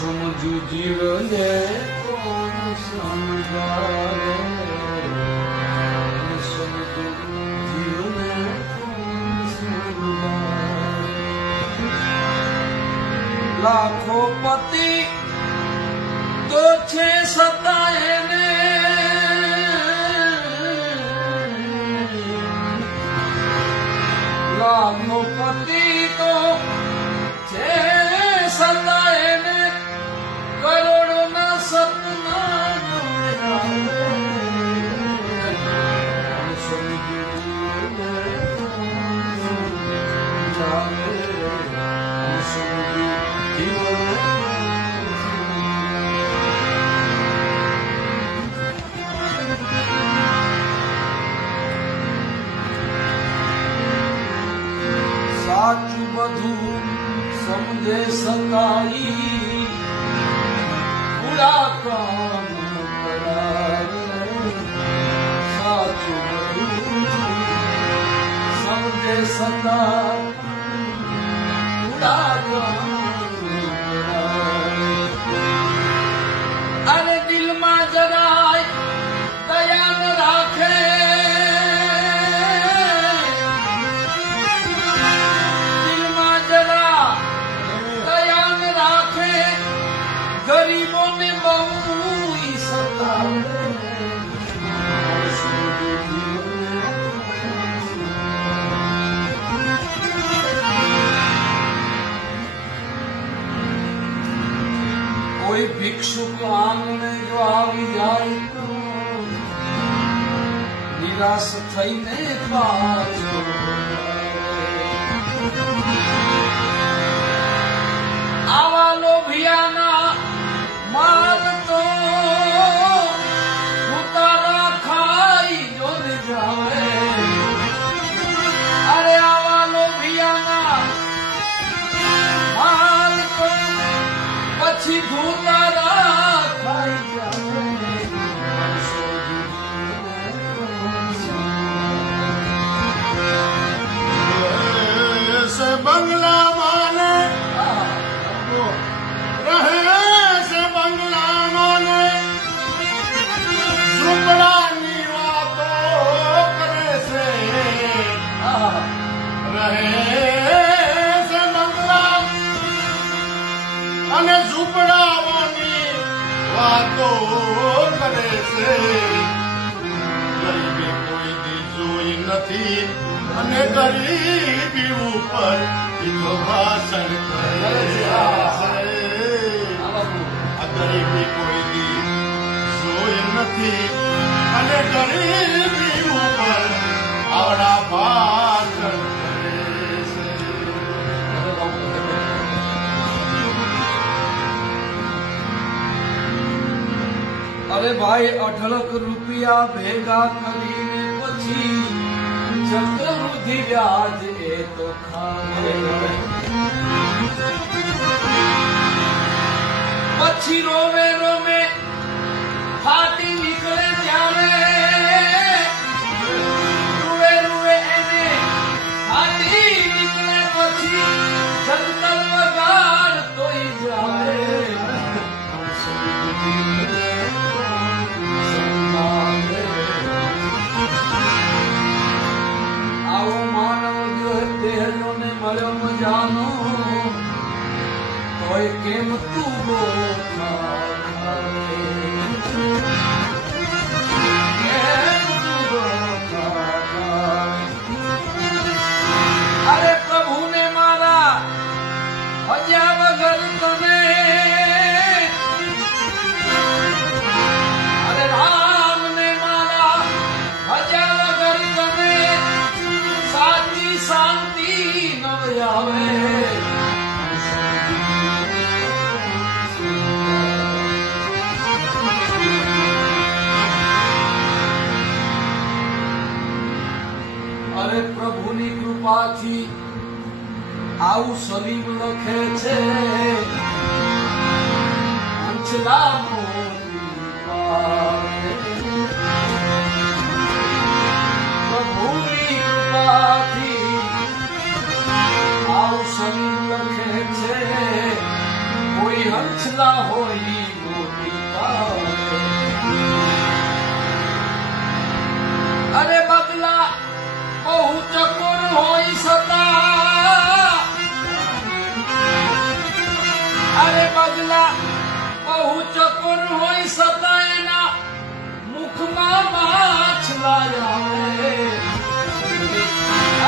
સમજુ જીવને કોણ સમજાવે, સમજુ જીવને કોણ સમજાવે. લાખો પતિ તો છે સતા એને, લાખો પતિ તો છે સતા એને, કરોડોના સપના સાચું બધું સમજે સતાઈ, પૂરા કામ કરાવે. સાચું બધું સમજે સતાઈ, પૂરા કામ કરાવે. અરે દિલમાં જરાય દયા ન રાખે, ગરીબોને બહુ સતાવે. કોઈ ભિક્ષુક આંગણે જો આવી જાય તો નિરાશ થઈને પાછો આવા લોભિયાના માલ તો ઉતારા ખાઈ જોને જાવે. અરે આવા લોભિયાના માલ તો પછી ધૂતારા ખાઈ જાવે. બંગલા માને અને ઝૂંપડાઓની વાતો કરે છે. ગરીબી કોઈ દી જોઈ નથી અને ગરીબી ઉપર ભાષણ કરે છે. આ ગરીબી કોઈ દી જોઈ નથી અને ગરીબી ઉપર આવડા ભાષણ કરે છે. અરે ભાઈ 18 રૂપિયા ભેગા કરીને પછી ચક્રવૃદ્ધિ વ્યાજ એ તો ખાવે. પછી રોવે રોવે ફાટી નીકળે ત્યારે, રૂવે રૂવે એને ફાટી નીકળે પછી જંતર વગાડ તોય જાય. આવો માનવ જો દેહને મળ્યો મજાનો, તોય કેમ તું ગોખા ખાવે, કેમ તું ગોખા ખાવે. અરે પ્રભુને મારા ભજ્યા વગર તમે, અરે રામને મારા ભજ્યા વગર તમે, સાચી શાંતિ ન આવે. અરે પ્રભુની કૃપાથી આવું સલીમ લખે છે, અંચલા પ્રભુની કૃપાથી આવું સલીમ લખે છે. કોઈ હંસ બગલા હોય મોટી પાવે. અરે બગલા બહુ ચકોર હોય સદા, અરે બગલા બહુ ચકોર હોય સદા, એના મુખમાં માછલા આવે.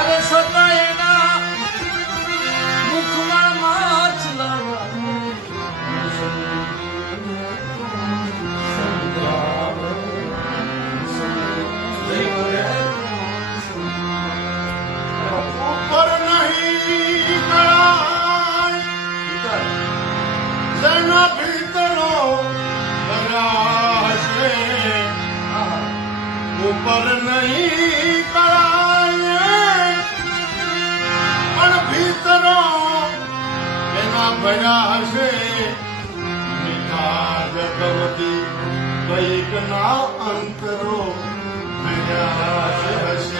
અરે સદા એના મુખમાં માછલા આવે. ઉપર નહીં કળાય, જેના ભીતરો ભર્યા છે. ઉપર નહીં કળાય, પણ ભીતરો એના ભર્યા છે. મીઠા જગવતી કઈક ના અંતરો ભર્યા હશે.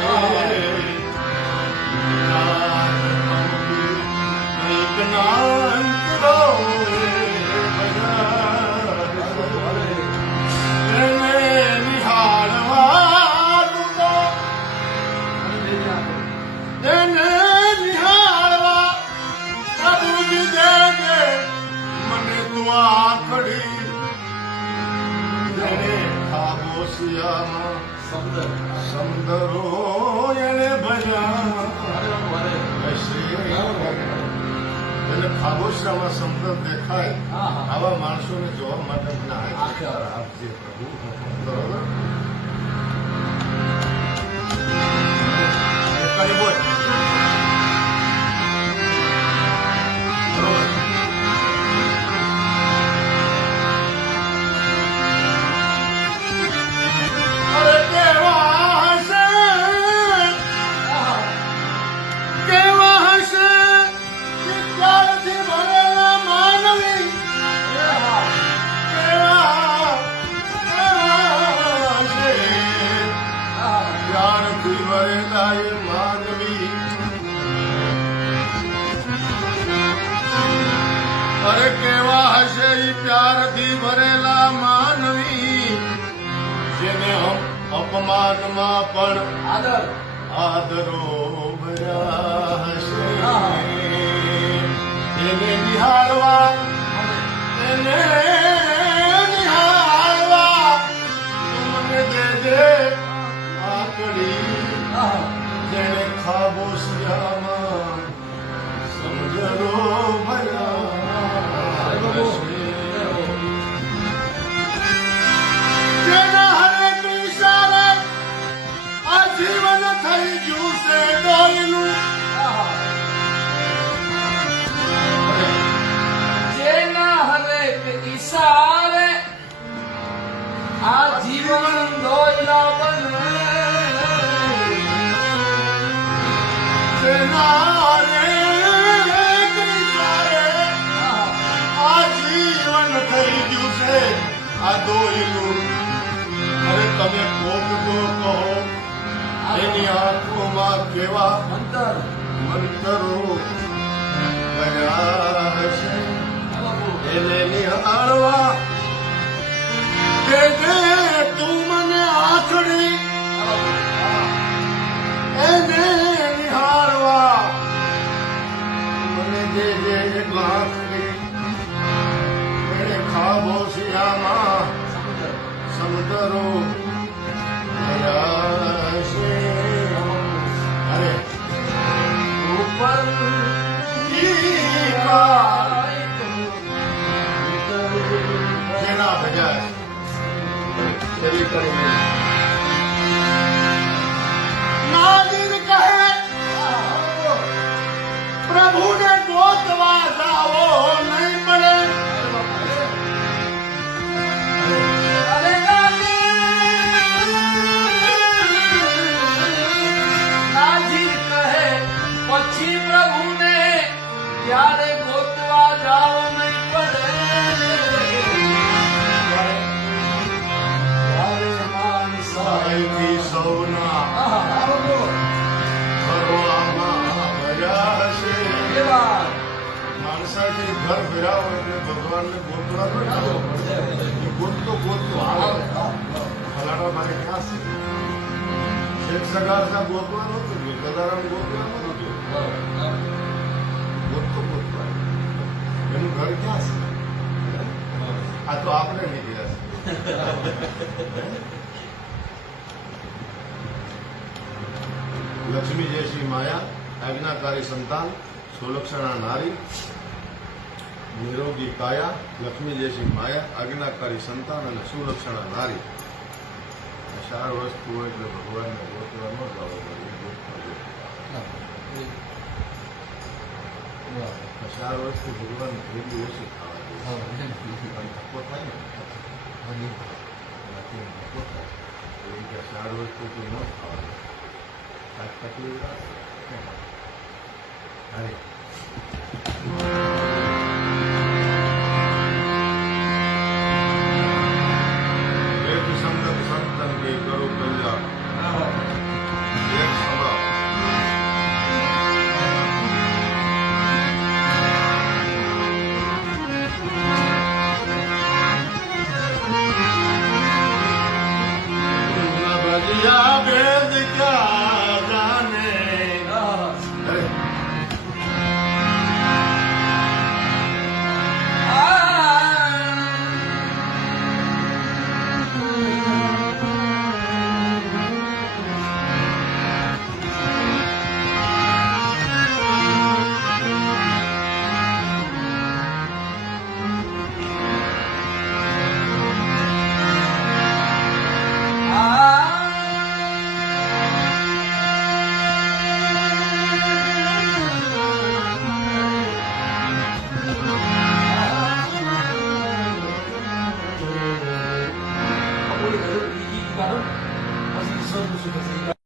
સમદરો એને ભર્યા એટલે ખાબોશિયામાં સમદર દેખાય આવા માણસોને જોવા માટે મને આશીર્વાદ આપજે પ્રભુ. બરોબર કઈ બોલ બરોબર. અરે કેવા હશે, કેવા હશે ત્યારથી ભરેલા માનવી. ત્યારથી ભરેલા એ માનવી. અરે કેવા હશે ઈ પ્યારથી ભરેલા માનવી, જેને અપમાનમાં પણ આદરો ભર્યા હશે. એને નિહાળવા, એને નિહાળવા મને દેજે આકડી. જેને ખાબોશિયામાં સમજરો ભર્યા હશે. જેના હરેક ઈશારે આ જીવન થઈ ગયું છે દોયલું. જેના હરેક ઈશારે આ જીવન દોયલા બને. જેના હરેક ઈશારે આ જીવન થઈ ગયું છે આ દોયલું. અરે તમે કોક તો કહો એની આંખોમાં કેવા અંતર મંતરો ભર્યા હશે. એને નિહાળવા દેજે તું મને આંખડી. એને નિહાળવા મને દેજે એક આંખડી. એને ખાબોશિયામાં સમુદરો ભર્યા હશે. અરે ઉપર જેના ભર્યા એવી કરીને નાદિર કહે પ્રભુને ગોતવા જાઓ નહીં પડે. અરે નાજીર કહે પછી પ્રભુ માણસાએ ઘર ભર્યા હોય એટલે ભગવાનને ગોતવા ન જાઓ. ગોતતો આવે. ફલાણા મારે ક્યાં છે? એક સગાસા ગોતવા નહોતું જોયું, સદારામ ગોતવા નહોતું જોયું. ગોતવા એનું ઘર ક્યાં છે? આ તો આપણે નીકળ્યા છે. લક્ષ્મી જયશ્રી માયા, આજ્ઞાકારી સંતાન, સુલક્ષણા નારી, નિરોગી કાયા. લક્ષ્મી જયશ્રી માયા, આજ્ઞાકારી સંતાન અને સુલક્ષણા નારી. આ 4 વસ્તુ હોય એટલે ભગવાનને ગોતવા ન જાવ. આ 4 વસ્તુ ભગવાન ભેગી ઓછી ખાવા જોઈએ. ધક્કો થાય ને એનાથી ધક્કો થાય. એવી કે 4 વસ્તુ તો ન ખાવા જોઈએ. તકલીફ અરે એક સંગત સંતન કે કરો કલ્યાણ. એક સભા ભજિયા ભેદ ક્યા જાને. અરે Así son sus